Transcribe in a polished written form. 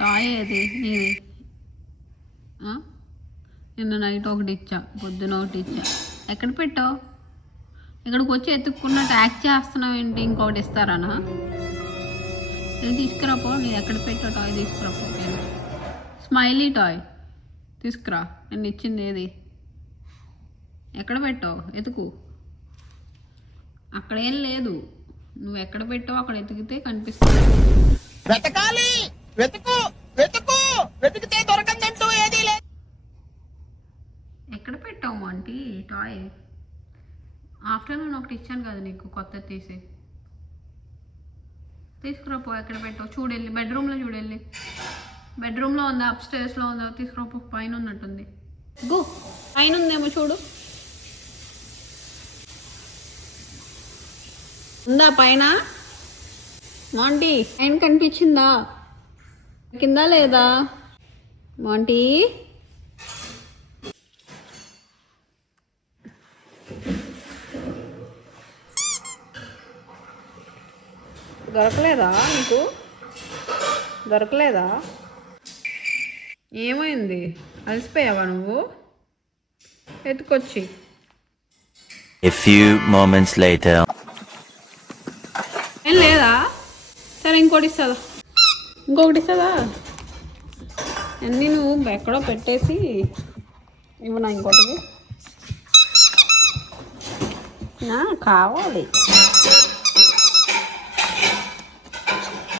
Toy ఏది నీది? నిన్న నైట్ ఒకటి ఇచ్చా, పొద్దున ఒకటి ఇచ్చా. ఎక్కడ పెట్టావు? ఇక్కడికి వచ్చి ఎత్తుక్కున్నట్టు యాక్ట్ చేస్తున్నావు ఏంటి? ఇంకొకటి ఇస్తారానా? ఇది తీసుకురాపో. నేను ఎక్కడ పెట్టావు టాయ్? తీసుకురాపో. స్మైలీ టాయ్ తీసుకురా. నేను ఇచ్చింది ఏది? ఎక్కడ పెట్టావు? ఎతుకు. అక్కడ ఏం లేదు. నువ్వు ఎక్కడ పెట్టావు అక్కడ ఎతికితే కనిపిస్తుంది. వెతకాలి, వెతుకు వెతుకు, వెతికితే దొరకందంటూ ఏదీ లేదు. ఎక్కడ పెట్టావు ఆంటీ టాయ్? ఆఫ్టర్నూన్ ఒకటి ఇచ్చాను కదా నీకు, కొత్త తీసి. తీసుకురాపో. ఎక్కడ పెట్టావు చూడెళ్ళి. బెడ్రూమ్లో చూడెళ్ళి. బెడ్రూమ్లో ఉందా, అప్ స్టేర్స్లో ఉందా? తీసుకురాపో. పైన ఉన్నట్టుంది. గో, పైన ఉందేమో చూడు. ఉందా పైన? మాంటీ పైన కనిపించిందా? కింద లేదా మాంటీ? దొరకలేదా నీకు? దొరకలేదా? ఏమైంది? అలసిపోయావా నువ్వు? ఎత్తుకొచ్చి. A few moments later. ఏం లేదా? సరే ఇంకోటి ఇస్తుందా? ఇంకొకటి ఇస్తుందా? అన్నీ నువ్వు ఎక్కడో పెట్టేసి ఇవ్వనా ఇంకోటికి? నా కావాలి.